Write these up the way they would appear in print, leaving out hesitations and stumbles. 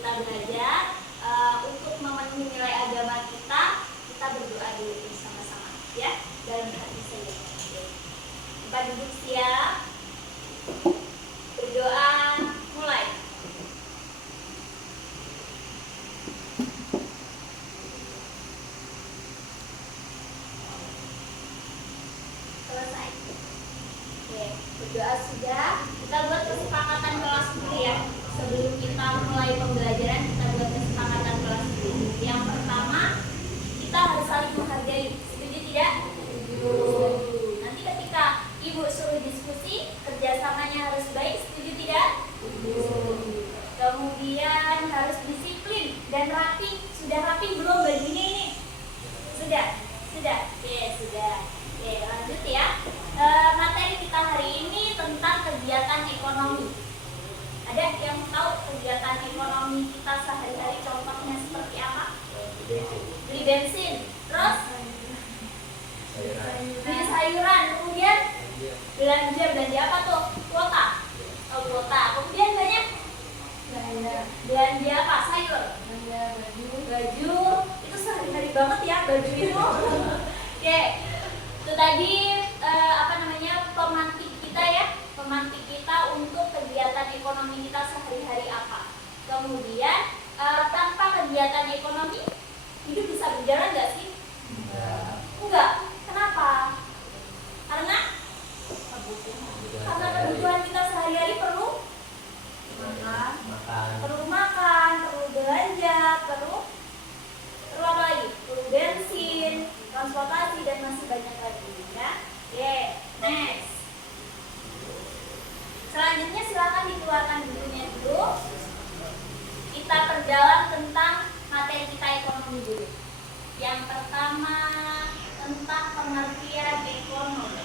kita belajar untuk memenuhi nilai agama kita berdoa dulu bersama-sama ya, dalam hati saja. Kita duduk siap, berdoa, mulai. Selesai. Oke, berdoa sudah. Kita buat kesepakatan kelas dulu ya. Sebelum kita mulai pembelajaran, kita buat kesepakatan kelas dulu. Yang pertama, kita harus saling menghargai. Setuju tidak? Setuju. Nanti ketika ibu suruh diskusi, kerjasamanya harus baik. Setuju tidak? Setuju. Kemudian harus disiplin dan rapi. Sudah rapi belum bajunya ini? Sudah? Sudah? Oke, sudah. Oke, lanjut ya. Materi kita hari ini tentang kegiatan ekonomi. Ada yang tahu kegiatan ekonomi kita sehari-hari contohnya seperti apa? Beli bensin, terus beli sayuran, kemudian belanja apa tuh? Kuota. Oh, kuota. Kemudian banyak belanja apa? Sayur. Baju. Itu sehari-hari banget ya baju itu. Oke. Itu tadi pemantik kita ya, pemantik kita untuk kegiatan ekonomi kita sehari-hari apa. Kemudian tanpa kegiatan ekonomi hidup bisa berjalan nggak sih? Enggak. Kenapa? Karena kebutuhan kita sehari-hari perlu makan, perlu belanja, perlu apa lagi? Perlu bensin, transportasi dan masih banyak lagi ya. Next. Selanjutnya silakan dikeluarkan bukunya dulu. Kita perdalam tentang materi kita ekonomi dulu. Yang pertama tentang pengertian ekonomi.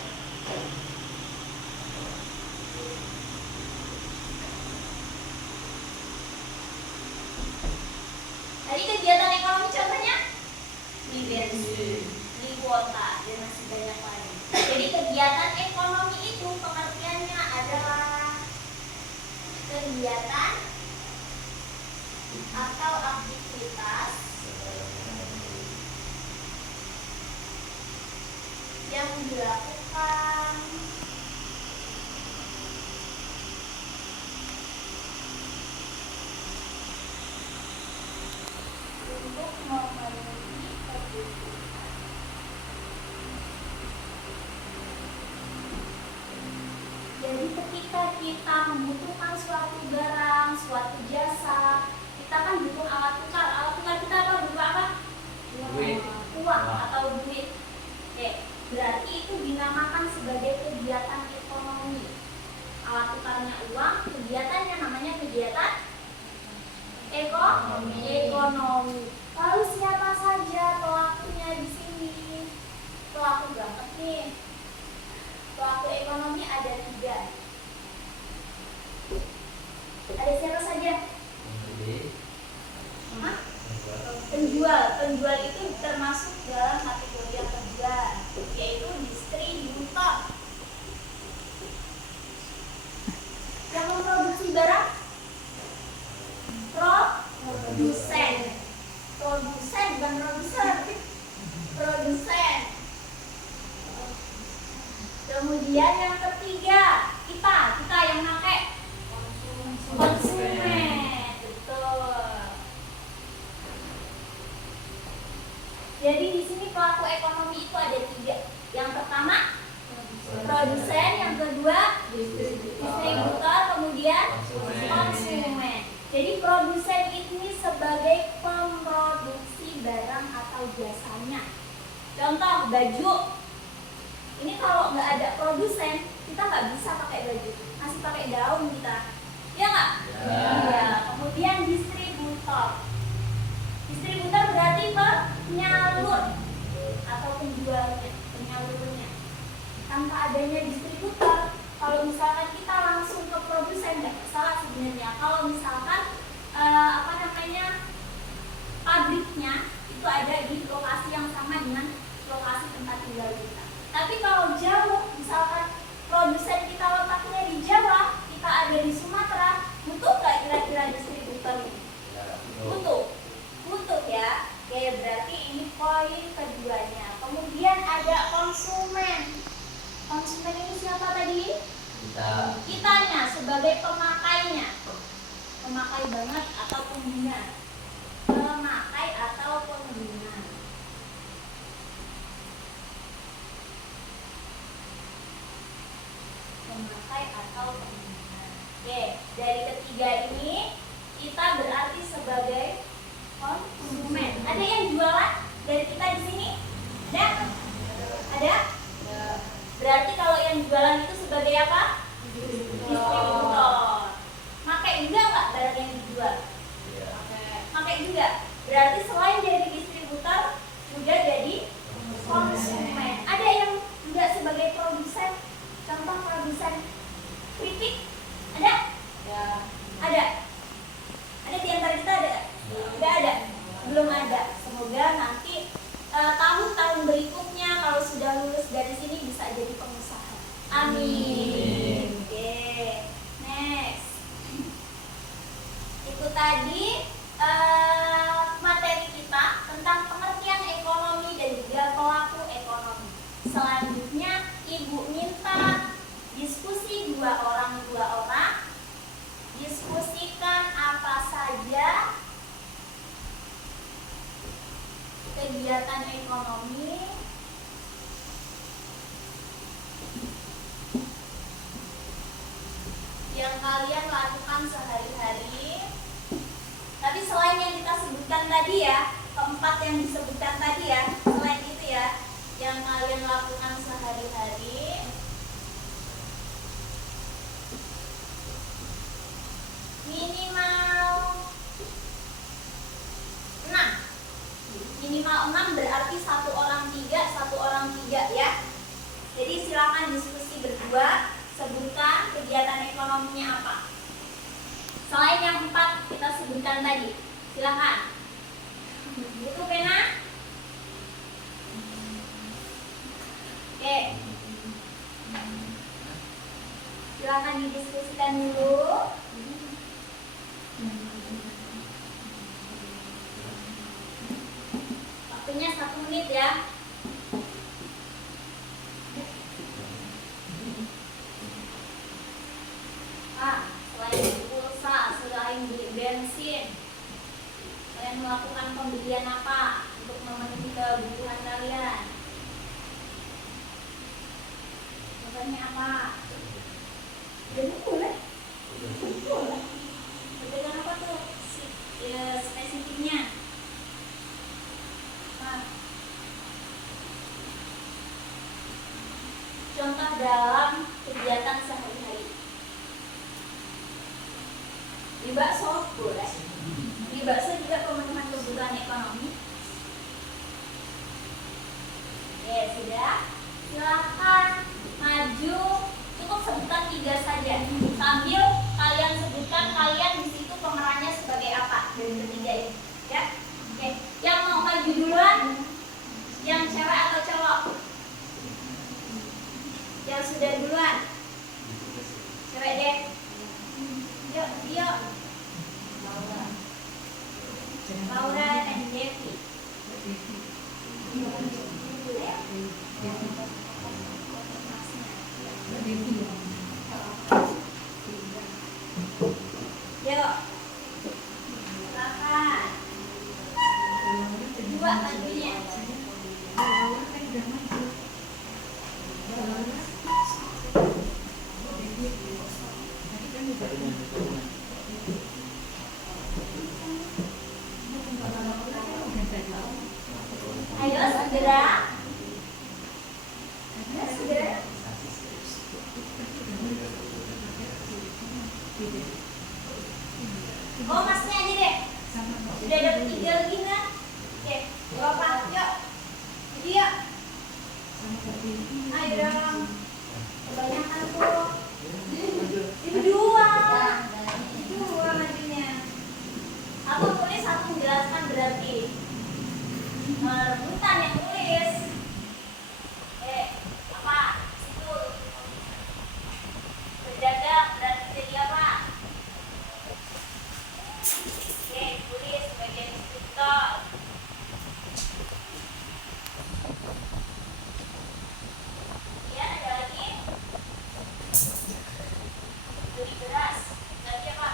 Tadi kegiatan ekonomi contohnya beli bensin, beli kuota dan masih banyak lagi. Jadi kegiatan ekonomi itu pengertiannya adalah kegiatan atau aktivitas yang dilakukan untuk memenuhi kebutuhan. Jadi ketika kita membutuhkan suatu barang, suatu jasa, kita kan butuh alat tukar. Alat tukar kita apa? Berupa apa? Uang atau duit. Oke, berarti itu dinamakan sebagai kegiatan ekonomi. Alat tukarnya uang, kegiatannya namanya kegiatan ekonomi. Lalu siapa saja pelakunya di sini? Pelaku banget nih. Pelaku ekonomi ada 3. Ada siapa saja? Penjual itu termasuk dalam kategori yang penjual, yaitu distributor. Yang memproduksi barang? Produsen bukan produser. Produsen. Kemudian yang ketiga, kita yang pakai konsumen. Betul. Jadi di sini pelaku ekonomi itu ada 3. Yang pertama produsen, yang kedua distributor, kemudian konsumen. Jadi produsen ini sebagai pemroduksi barang atau jasanya. Contoh baju. Ini kalau nggak ada produsen, kita nggak bisa pakai baju, masih pakai daun kita, ya nggak? Ya. Kemudian distributor. Distributor berarti penyalur atau penjualnya, penyalurnya. Tanpa adanya distributor, kalau misalkan kita langsung ke produsen nggak masalah sebenarnya. Kalau misalkan pabriknya itu ada di lokasi yang sama dengan lokasi tempat tinggal kita. Tapi kalau jauh, misalkan produsen kita letaknya di Jawa, kita ada di Sumatera, butuh nggak kira-kira distributor ini? atau pengguna. Pemakai atau pengguna. Pemakai atau pengguna. Oke, dari ketiga ini kita berarti sebagai konsumen. Ada yang jualan dari kita di sini? Ada? Ada? Berarti kalau yang jualan itu sebagai apa? Distributor. Pakai juga nggak barang yang dijual? Pakai juga. Berarti selain jadi distributor juga jadi konsumen. Ada yang juga sebagai produsen. Contoh produsen keripik. Ada? Ada. Ada di antara kita ada? Nggak ada. Belum ada. Semoga nanti tahun-tahun berikutnya kalau sudah lulus dari sini bisa jadi pengusaha. Amin. Oke. Next. Itu tadi materi kita tentang pengertian ekonomi dan juga pelaku ekonomi. Selanjutnya Ibu minta diskusi dua orang. Diskusikan apa saja kegiatan ekonomi yang kalian lakukan sehari-hari. Tapi selain yang kita sebutkan tadi ya, keempat yang disebutkan tadi ya, selain itu ya, yang kalian lakukan sehari-hari, minimal 6. Minimal 6 berarti satu orang tiga ya. Jadi silakan diskusi berdua, sebutkan kegiatan ekonominya apa. Selain yang 4 kita sebutkan tadi, silakan. Butuh pena? Oke. Silakan didiskusikan dulu. Waktunya 1 menit ya. Selain pulsa, selain beli bensin, kalian melakukan pembelian apa untuk memenuhi kebutuhan kalian? Contohnya apa? Boleh. Perbedaan apa tuh? Spesifiknya. Contoh dalam kegiatan sehari-hari. Di bakso boleh. Di bakso juga pemenuhan kebutuhan ekonomi. Oke, sudah. Silakan maju. Cukup sebutkan 3 saja. Sambil kalian sebutkan kalian di situ pemerannya sebagai apa dari ketiga ini. Ya. Oke. Yang mau maju duluan? Yang cewek atau cowok? Yang sudah duluan? Cewek deh. Yuk. Laura dan Devi. Yuk. Silakan. Kedua majunya. Ayo segera. Oh, masnya aja deh. Sudah ada 3 lagi kan? Oke, Bapak, yuk. Yuk. Ayo dong. Kebanyakan tuh. Dua majunya. Aku tulis, aku menjelaskan berarti. Rebutan yang tulis. Apa? Situ. Berdagang berarti jadi apa? Tulis sebagai distributor. Ya, ada lagi. Beli beras. Lagi apa?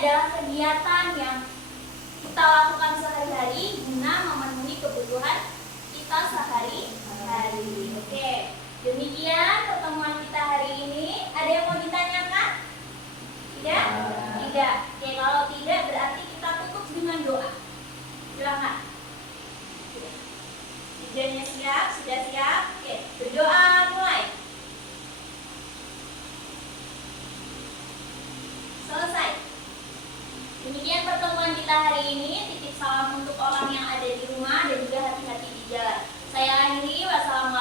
adalah kegiatan yang kita lakukan sehari-hari guna memenuhi kebutuhan kita sehari-hari. Oke, demikian pertemuan kita hari ini. Ada yang mau ditanyakan? Tidak? Tidak. Oke, kalau tidak berarti kita tutup dengan doa. Silakan. Izinnya siap? Sudah siap? Oke, berdoa mulai. Selesai. Demikian pertemuan kita hari ini. Titip salam untuk orang yang ada di rumah dan juga hati-hati di jalan. Saya akhiri. Wassalamualaikum.